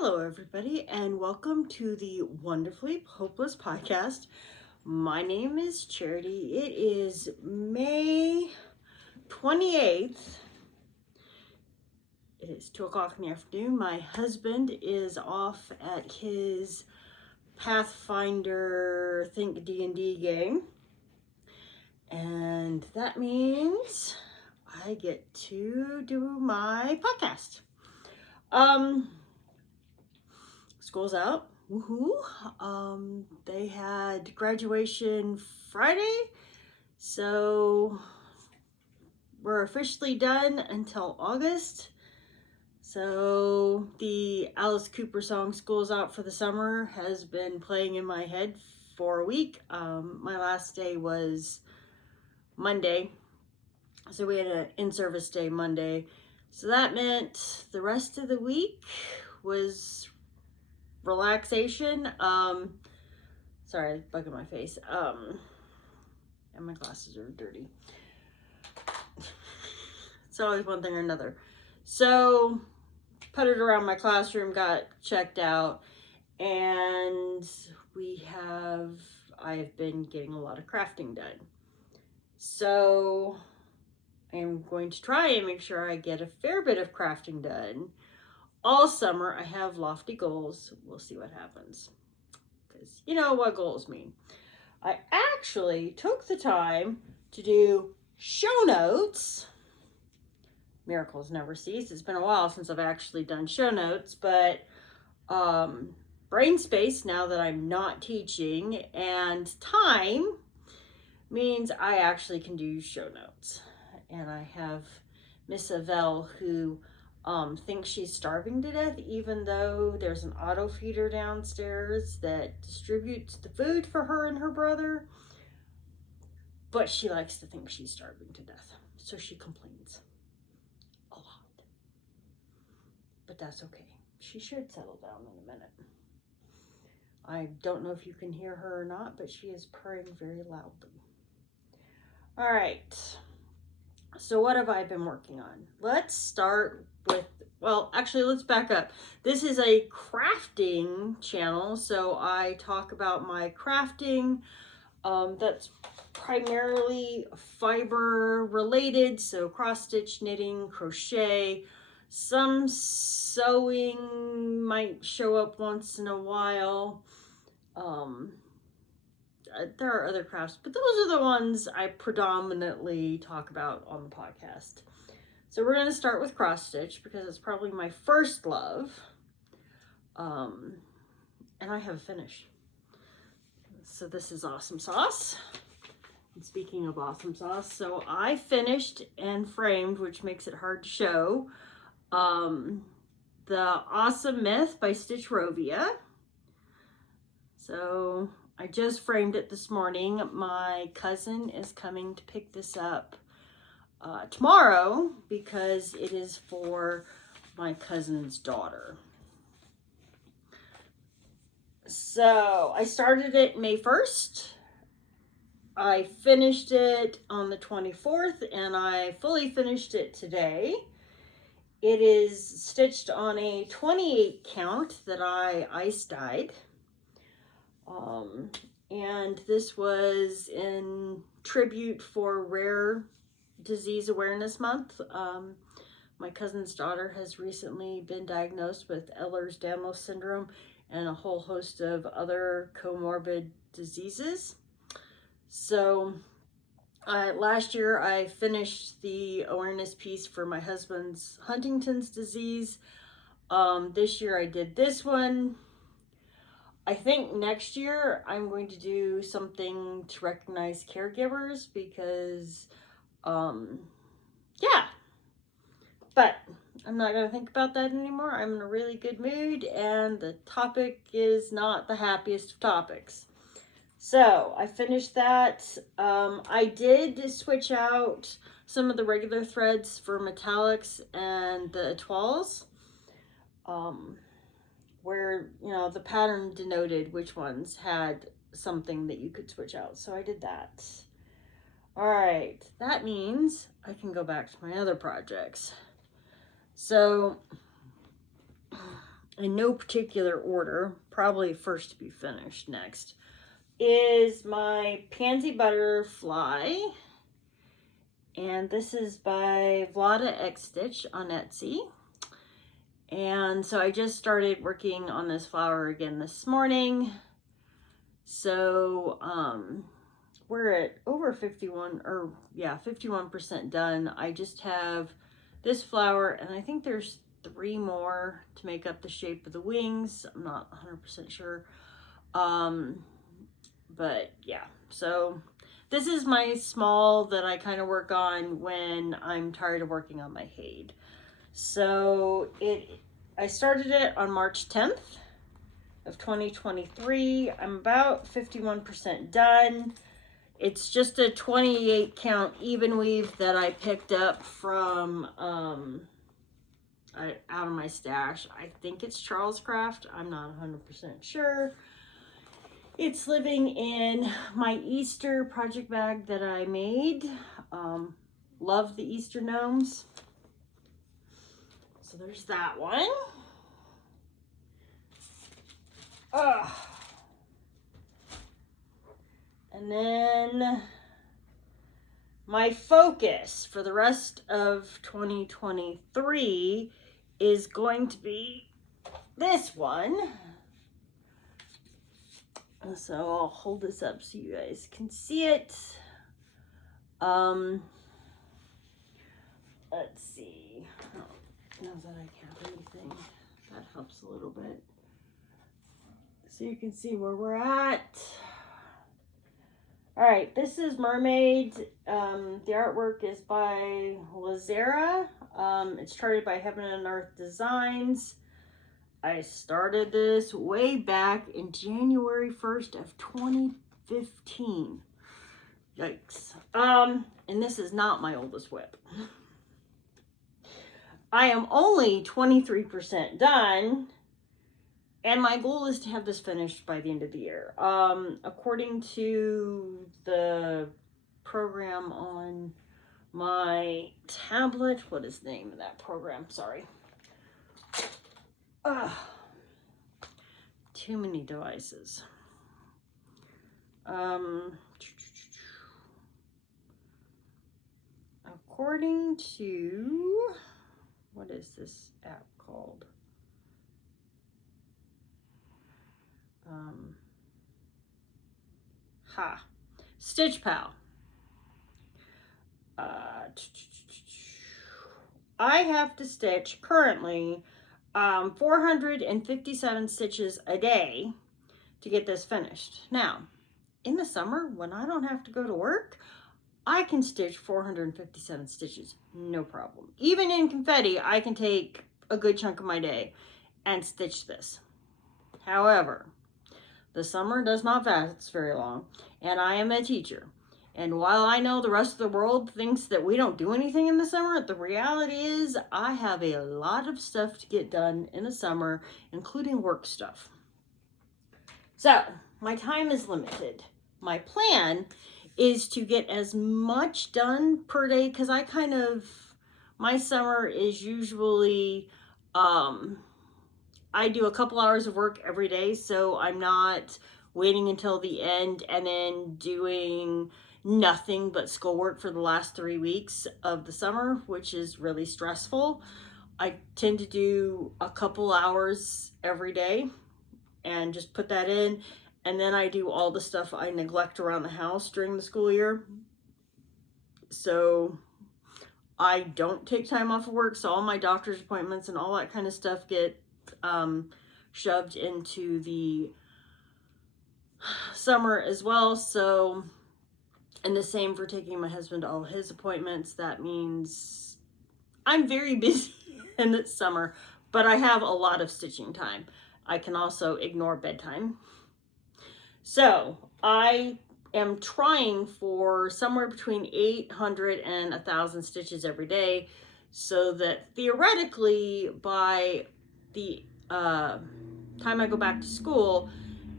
Hello, everybody, and welcome to the Wonderfully Hopeless podcast. My name is Charity. It is May 28th. It is 2 o'clock in the afternoon. My husband is off at his Pathfinder Think D&D game, and that means I get to do my podcast. School's out. Woohoo. They had graduation Friday, so we're officially done until August. So the Alice Cooper song "School's Out for the Summer" has been playing in my head for a week. My last day was Monday, so we had an in-service day Monday. So that meant the rest of the week was relaxation. Sorry, bug in my face. And my glasses are dirty. It's always one thing or another. So, puttered around my classroom, got checked out, and I've been getting a lot of crafting done. So, I'm going to try and make sure I get a fair bit of crafting done all summer. I have lofty goals. We'll see what happens. Because you know what goals mean. I actually took the time to do show notes. Miracles never cease. It's been a while since I've actually done show notes, but brain space, now that I'm not teaching, and time means I actually can do show notes. And I have Miss Avell, who thinks she's starving to death, even though there's an auto feeder downstairs that distributes the food for her and her brother. But she likes to think she's starving to death, so she complains a lot. But that's okay. She should settle down in a minute. I don't know if you can hear her or not, but she is purring very loudly. All right. So what have I been working on? Let's start with, let's back up. This is a crafting channel, so I talk about my crafting. That's primarily fiber related, so cross stitch, knitting, crochet. Some sewing might show up once in a while. There are other crafts, but those are the ones I predominantly talk about on the podcast. So we're going to start with cross stitch because it's probably my first love. And I have a finish. So this is Awesome Sauce. And speaking of Awesome Sauce, so I finished and framed, which makes it hard to show, the Awesome Myth by Stitch Rovia. So I just framed it this morning. My cousin is coming to pick this up tomorrow because it is for my cousin's daughter. So I started it May 1st. I finished it on the 24th, and I fully finished it today. It is stitched on a 28 count that I ice dyed. And this was in tribute for Rare Disease Awareness Month. My cousin's daughter has recently been diagnosed with Ehlers-Danlos syndrome and a whole host of other comorbid diseases. So last year I finished the awareness piece for my husband's Huntington's disease. This year I did this one. I think next year I'm going to do something to recognize caregivers because, but I'm not going to think about that anymore. I'm in a really good mood, and the topic is not the happiest of topics. So I finished that. I did switch out some of the regular threads for metallics and the etoiles, where, you know, the pattern denoted which ones had something that you could switch out. So I did that. All right, that means I can go back to my other projects. So in no particular order, probably first to be finished next, is my Pansy Butterfly. And this is by Vlada X Stitch on Etsy. And so I just started working on this flower again this morning. So we're at over 51% done. I just have this flower, and I think there's 3 more to make up the shape of the wings. I'm not 100% sure. But yeah, so this is my small that I kind of work on when I'm tired of working on my Hade. So I started it on March 10th of 2023. I'm about 51% done. It's just a 28 count even weave that I picked up from out of my stash. I think it's Charles Craft. I'm not 100% sure. It's living in my Easter project bag that I made. Love the Easter gnomes. So there's that one. And then my focus for the rest of 2023 is going to be this one. So I'll hold this up so you guys can see it. Let's see. Oh, now that I can't have anything, that helps a little bit. So you can see where we're at. All right, this is Mermaid. The artwork is by Lazera. It's charted by Heaven and Earth Designs. I started this way back in January 1st of 2015. Yikes. And this is not my oldest WIP. I am only 23% done, and my goal is to have this finished by the end of the year. According to the program on my tablet, what is the name of that program? Sorry. Too many devices. According to, what is this app called? Stitch Pal. I have to stitch currently 457 stitches a day to get this finished. Now, in the summer, when I don't have to go to work, I can stitch 457 stitches, no problem. Even in confetti, I can take a good chunk of my day and stitch this. However, the summer does not last very long, and I am a teacher. And while I know the rest of the world thinks that we don't do anything in the summer, the reality is I have a lot of stuff to get done in the summer, including work stuff. So my time is limited. My plan is to get as much done per day, because my summer is usually, I do a couple hours of work every day, so I'm not waiting until the end and then doing nothing but schoolwork for the last 3 weeks of the summer, which is really stressful. I tend to do a couple hours every day and just put that in, and then I do all the stuff I neglect around the house during the school year. So I don't take time off of work, so all my doctor's appointments and all that kind of stuff get shoved into the summer as well. So, and the same for taking my husband to all his appointments. That means I'm very busy in the summer, but I have a lot of stitching time. I can also ignore bedtime. So I am trying for somewhere between 800 and 1,000 stitches every day, so that theoretically by the time I go back to school,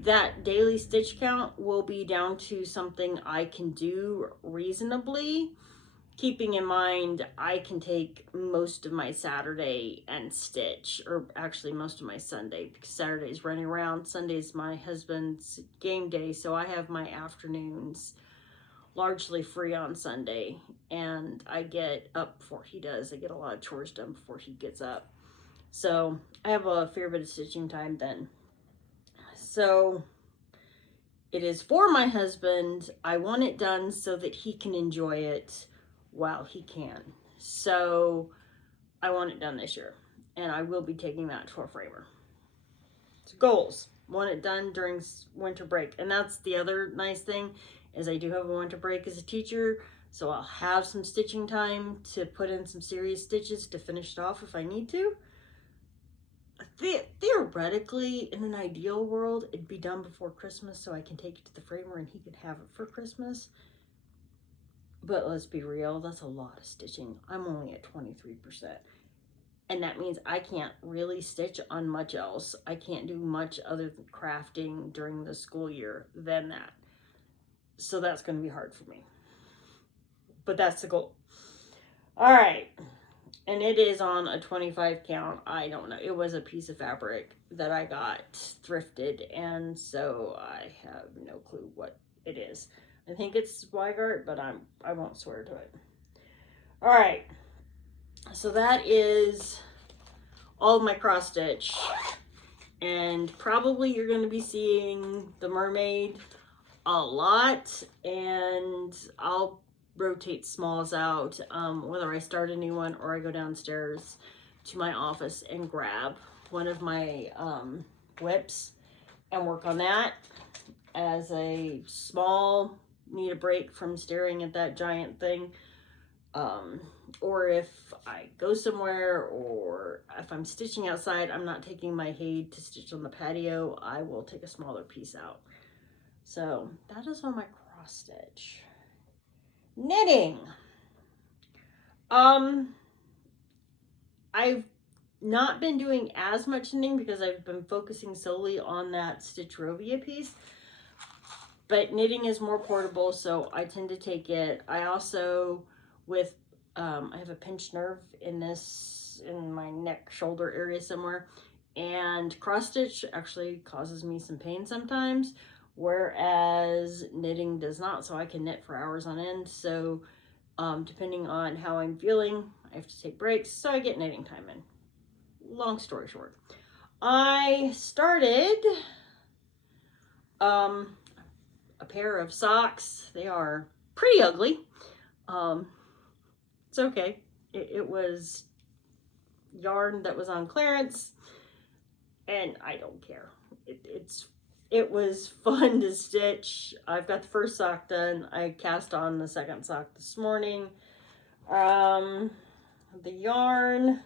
that daily stitch count will be down to something I can do reasonably. keeping in mind I can take most of my Saturday and stitch, or actually most of my Sunday, because Saturday's running around. Sunday's my husband's game day, so I have my afternoons largely free on Sunday, and I get up before he does. I get a lot of chores done before he gets up, so I have a fair bit of stitching time then. So it is for my husband. I want it done so that he can enjoy it while he can. So I want it done this year, and I will be taking that to a framer. So goals: want it done during winter break. And that's the other nice thing, is I do have a winter break as a teacher, so I'll have some stitching time to put in some serious stitches to finish it off if I need to. Theoretically, in an ideal world, it'd be done before Christmas so I can take it to the framer and he can have it for Christmas. But let's be real, that's a lot of stitching. I'm only at 23%. And that means I can't really stitch on much else. I can't do much other than crafting during the school year than that. So that's going to be hard for me. But that's the goal. All right. And it is on a 25 count. I don't know. It was a piece of fabric that I got thrifted, and so I have no clue what it is. I think it's Zweigart, but I won't swear to it. All right. So that is all of my cross stitch, and probably you're going to be seeing the mermaid a lot, and I'll rotate smalls out, whether I start a new one or I go downstairs to my office and grab one of my whips and work on that as a small, need a break from staring at that giant thing. Or if I go somewhere, or if I'm stitching outside, I'm not taking my Haid to stitch on the patio, I will take a smaller piece out. So that is all my cross stitch. Knitting. I've not been doing as much knitting because I've been focusing solely on that Stitch Rovia piece. But knitting is more portable, so I tend to take it. I also, with, I have a pinched nerve in my neck, shoulder area somewhere. And cross stitch actually causes me some pain sometimes, whereas knitting does not, so I can knit for hours on end. So depending on how I'm feeling, I have to take breaks, so I get knitting time in. Long story short, I started a pair of socks. They are pretty ugly. It's okay. It was yarn that was on clearance, and I don't care. It was fun to stitch. I've got the first sock done. I cast on the second sock this morning. The yarn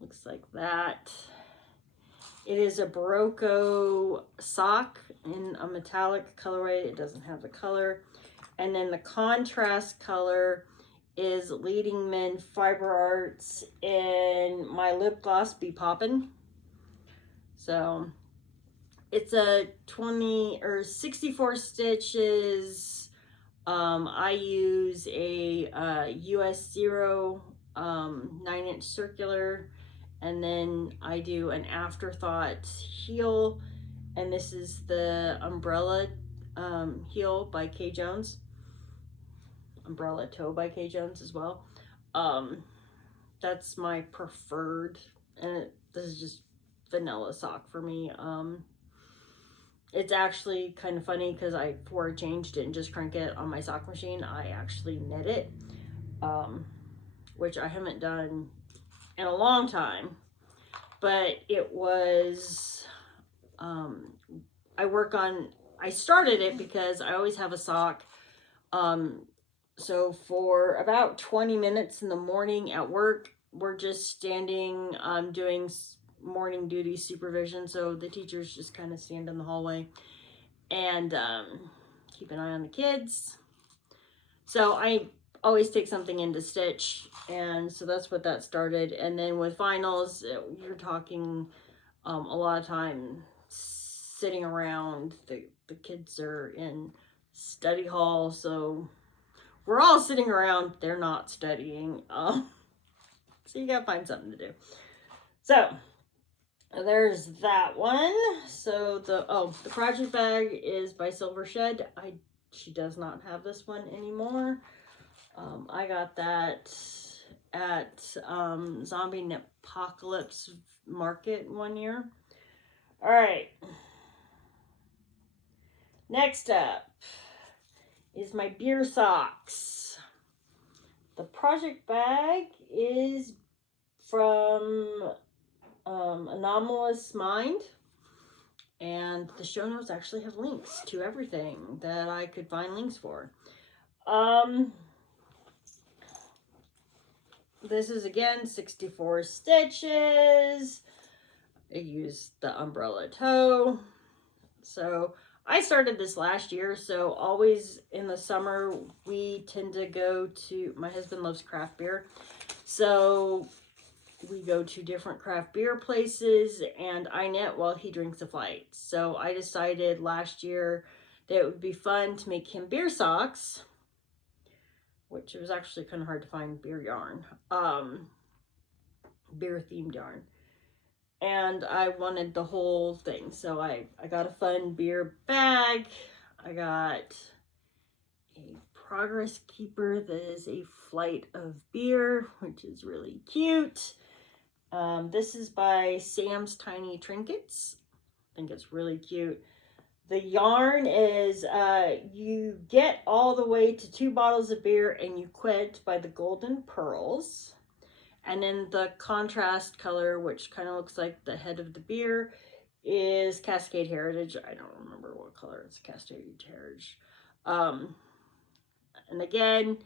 looks like that. It is a Barocco sock in a metallic colorway. It doesn't have the color. And then the contrast color is Leading Men Fiber Arts in My Lip Gloss Be Poppin'. So it's a 20 or 64 stitches. I use a US 0 9-inch circular, and then I do an Afterthought heel, and this is the Umbrella heel by Kay Jones. Umbrella toe by Kay Jones as well. That's my preferred, and this is just vanilla sock for me. It's actually kind of funny because I, for a change, didn't just crank it on my sock machine. I actually knit it, which I haven't done in a long time. But it was, I started it because I always have a sock. So for about 20 minutes in the morning at work, we're just standing, doing morning duty supervision, so the teachers just kind of stand in the hallway and keep an eye on the kids. So I always take something in to stitch, and so that's what that started. And then with finals, you're talking a lot of time sitting around. The kids are in study hall, so we're all sitting around, they're not studying. So you gotta find something to do. So there's that one. So the project bag is by Silver Shed. She does not have this one anymore. I got that at Zombie Apocalypse Market one year. All right. Next up is my beer socks. The project bag is from Anomalous Mind, and the show notes actually have links to everything that I could find links for. This is again 64 stitches. I used the umbrella toe. So I started this last year, so always in the summer we tend to go to, my husband loves craft beer, so we go to different craft beer places, and I knit while he drinks a flight. So I decided last year that it would be fun to make him beer socks, which it was actually kind of hard to find beer yarn, beer themed yarn. And I wanted the whole thing. So I got a fun beer bag. I got a Progress Keeper that is a flight of beer, which is really cute. This is by Sam's Tiny Trinkets. I think it's really cute. The yarn is, you get all the way to 2 bottles of beer and you quit by the Golden Pearls. And then the contrast color, which kind of looks like the head of the beer, is Cascade Heritage. I don't remember what color it's Cascade Heritage. And again,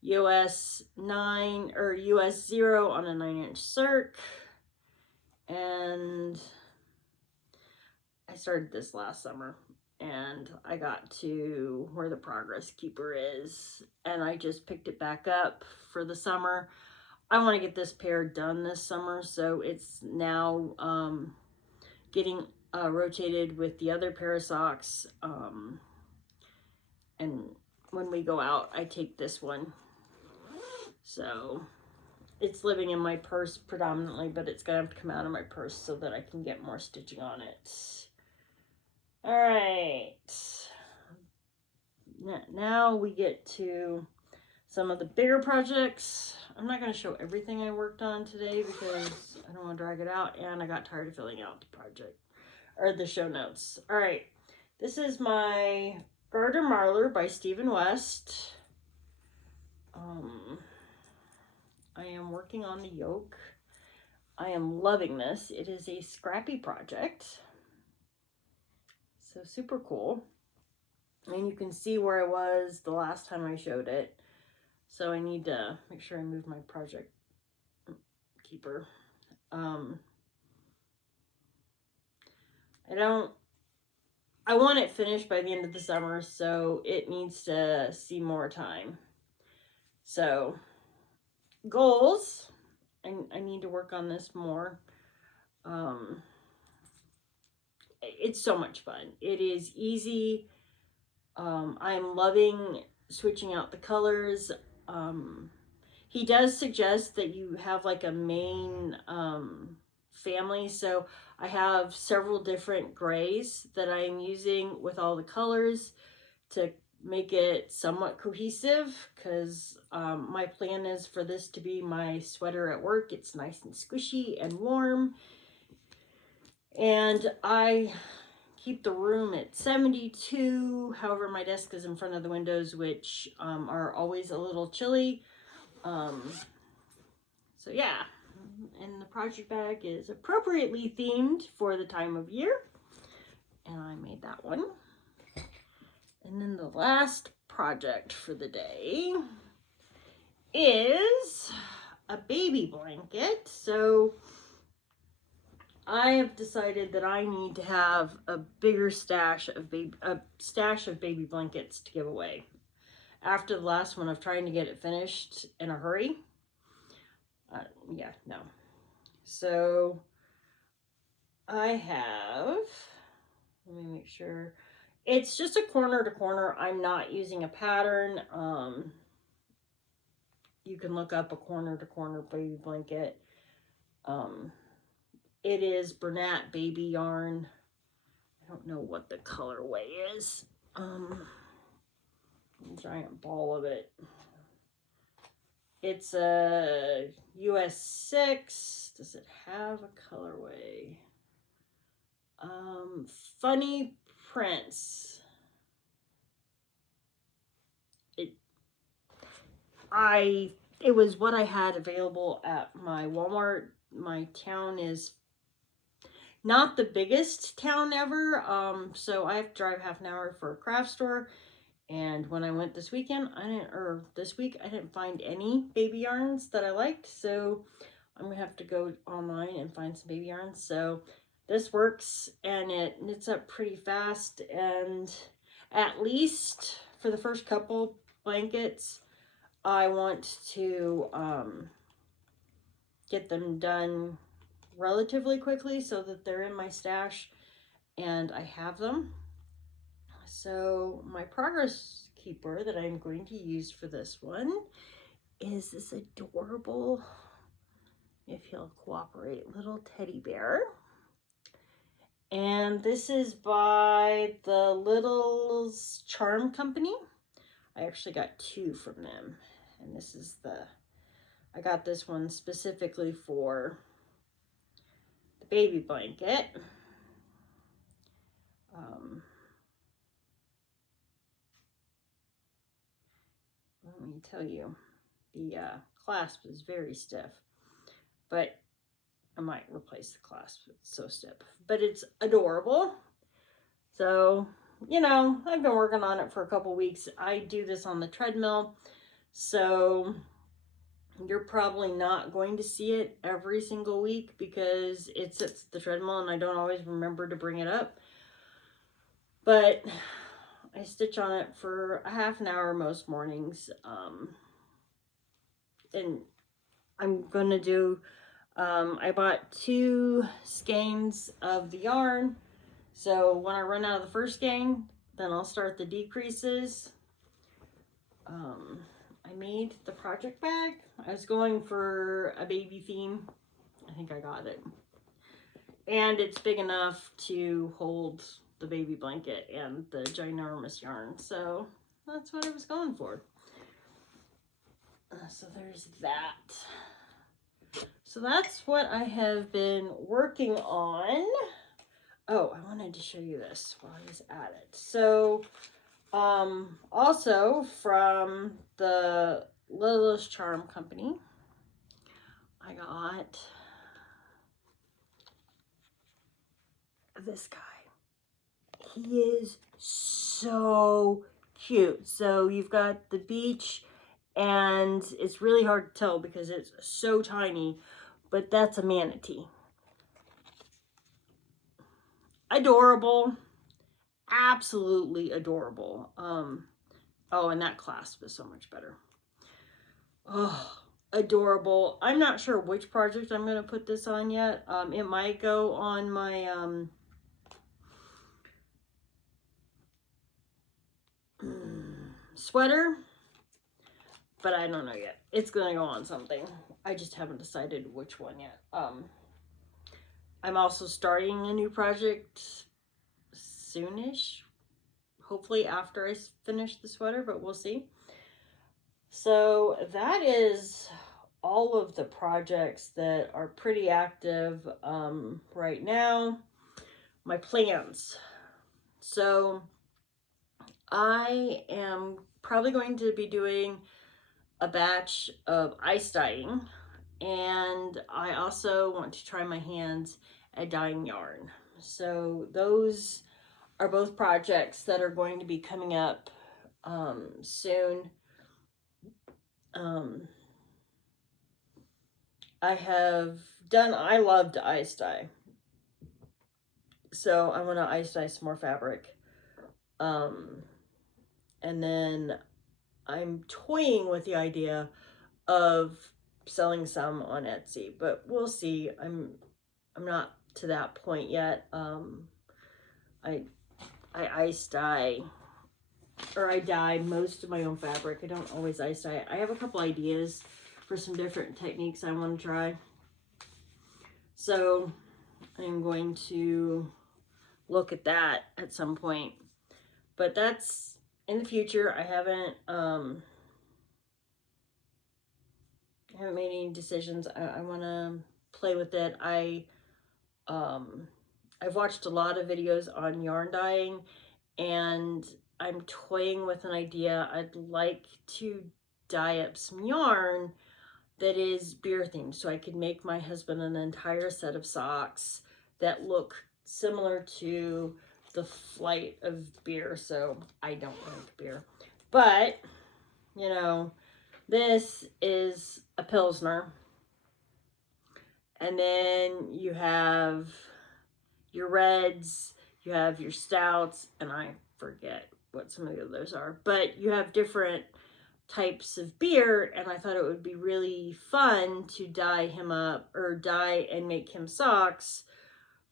US 9 or US 0 on a 9-inch circ. And I started this last summer, and I got to where the Progress Keeper is, and I just picked it back up for the summer. I want to get this pair done this summer, so it's now getting rotated with the other pair of socks. And when we go out, I take this one. So it's living in my purse predominantly, but it's going to have to come out of my purse so that I can get more stitching on it. All right. Now we get to some of the bigger projects. I'm not going to show everything I worked on today because I don't want to drag it out, and I got tired of filling out the project or the show notes. All right, this is my Garter Marler by Stephen West. I am working on the yoke. I am loving this. It is a scrappy project, so super cool. And you can see where I was the last time I showed it. So I need to make sure I move my project keeper. I want it finished by the end of the summer, so it needs to see more time. So goals, I need to work on this more. It's so much fun. It is easy. I'm loving switching out the colors. He does suggest that you have like a main family, so I have several different grays that I am using with all the colors to make it somewhat cohesive, because my plan is for this to be my sweater at work. It's nice and squishy and warm, and I keep the room at 72. However, my desk is in front of the windows, which are always a little chilly. So yeah, and the project bag is appropriately themed for the time of year, and I made that one. And then the last project for the day is a baby blanket. So I have decided that I need to have a bigger stash of baby blankets to give away. After the last one of trying to get it finished in a hurry. No. So I have, let me make sure. It's just a corner to corner. I'm not using a pattern. you can look up a corner to corner baby blanket. It is Bernat baby yarn. I don't know what the colorway is. Giant ball of it. It's a US 6. Does it have a colorway? Funny prints. It was what I had available at my Walmart. My town is not the biggest town ever, so I have to drive half an hour for a craft store. And when I went this weekend, this week, I didn't find any baby yarns that I liked, so I'm gonna have to go online and find some baby yarns. So this works, and it knits up pretty fast, and at least for the first couple blankets, I want to get them done relatively quickly so that they're in my stash and I have them. So my progress keeper that I'm going to use for this one is this adorable, if he'll cooperate, little teddy bear. And this is by the Little's Charm Company. I actually got 2 from them. And this is I got this one specifically for the baby blanket. Let me tell you, the clasp is very stiff, but I might replace the clasp. It's so stiff, but it's adorable. So, you know, I've been working on it for a couple weeks. I do this on the treadmill, so you're probably not going to see it every single week because it sits at the treadmill and I don't always remember to bring it up. But I stitch on it for a half an hour most mornings. And I'm going to do, I bought 2 skeins of the yarn. So when I run out of the first skein, then I'll start the decreases. I made the project bag. I was going for a baby theme. I think I got it. And it's big enough to hold the baby blanket and the ginormous yarn. So that's what I was going for. So there's that. So that's what I have been working on. Oh, I wanted to show you this while I was at it. So, also from the Little's Charm Company, I got this guy. He is so cute. So you've got the beach, and it's really hard to tell because it's so tiny, but that's a manatee. Adorable. Absolutely adorable. Oh, and that clasp is so much better. Oh, adorable. I'm not sure which project I'm going to put this on yet. It might go on my sweater, but I don't know yet. It's going to go on something. I just haven't decided which one yet. I'm also starting a new project soonish, hopefully after I finish the sweater, but we'll see. So that is all of the projects that are pretty active right now. My plans. So I am probably going to be doing a batch of ice dyeing, and I also want to try my hands at dyeing yarn. So those are both projects that are going to be coming up soon. I love to ice dye. So I want to ice dye some more fabric. And then I'm toying with the idea of selling some on Etsy, but we'll see. I'm not to that point yet. I ice dye or I dye most of my own fabric. I don't always ice dye it. I have a couple ideas for some different techniques I want to try. So I'm going to look at that at some point. But that's in the future. I haven't made any decisions. I want to play with it. I've watched a lot of videos on yarn dyeing, and I'm toying with an idea. I'd like to dye up some yarn that is beer themed, so I could make my husband an entire set of socks that look similar to the flight of beer. So I don't drink beer, but you know, this is a Pilsner, and then you have your reds, you have your stouts, and I forget what some of the others are, but you have different types of beer, and I thought it would be really fun to dye him up, or dye and make him socks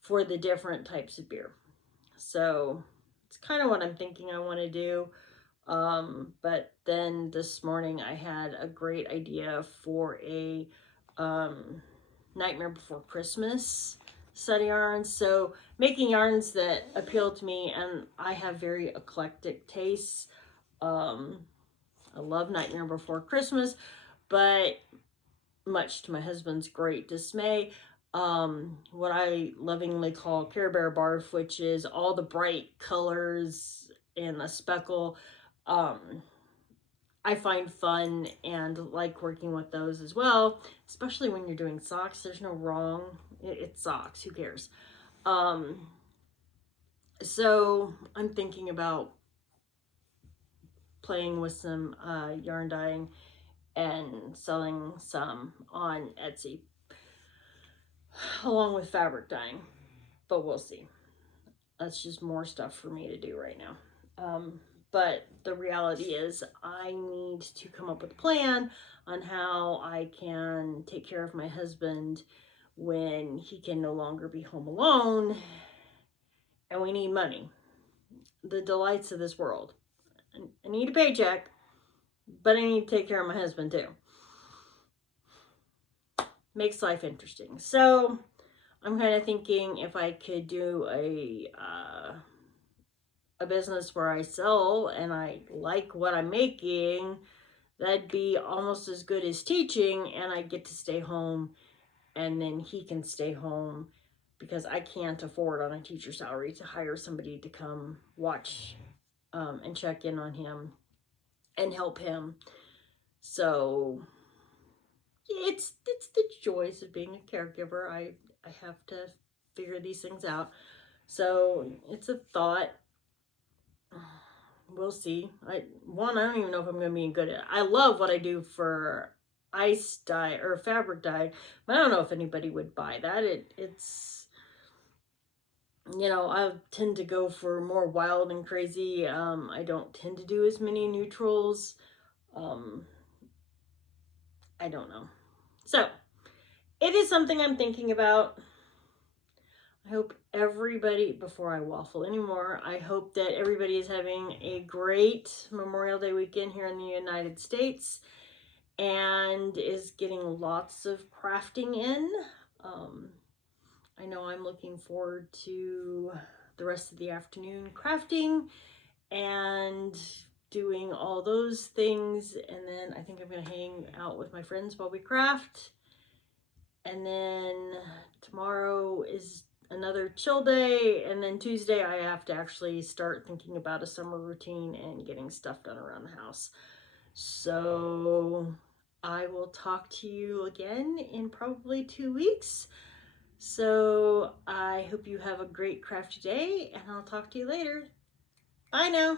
for the different types of beer. So it's kind of what I'm thinking I want to do. But then this morning I had a great idea for a Nightmare Before Christmas set of yarns. So making yarns that appeal to me, and I have very eclectic tastes. I love Nightmare Before Christmas, but much to my husband's great dismay, what I lovingly call Care Bear Barf, which is all the bright colors and the speckle, I find fun and like working with those as well, especially when you're doing socks. There's no wrong. It's socks. Who cares? So I'm thinking about playing with some yarn dyeing and selling some on Etsy along with fabric dyeing, but we'll see. That's just more stuff for me to do right now. But the reality is I need to come up with a plan on how I can take care of my husband when he can no longer be home alone, and we need money. The delights of this world. I need a paycheck, but I need to take care of my husband too. Makes life interesting. So I'm kind of thinking if I could do a business where I sell and I like what I'm making, that'd be almost as good as teaching, and I get to stay home, and then he can stay home, because I can't afford on a teacher salary to hire somebody to come watch and check in on him and help him. So it's the joys of being a caregiver. I have to figure these things out. So it's a thought. We'll see. I don't even know if I'm going to be good at it. I love what I do for ice dye or fabric dye, but I don't know if anybody would buy that. It's, you know, I tend to go for more wild and crazy. I don't tend to do as many neutrals. I don't know. So it is something I'm thinking about. I hope everybody, before I waffle anymore, I hope that everybody is having a great Memorial Day weekend here in the United States and is getting lots of crafting in. I know I'm looking forward to the rest of the afternoon crafting and doing all those things, and then I think I'm going to hang out with my friends while we craft. And then tomorrow is another chill day, and then Tuesday I have to actually start thinking about a summer routine and getting stuff done around the house. So I will talk to you again in probably 2 weeks. So I hope you have a great crafty day, and I'll talk to you later. Bye now.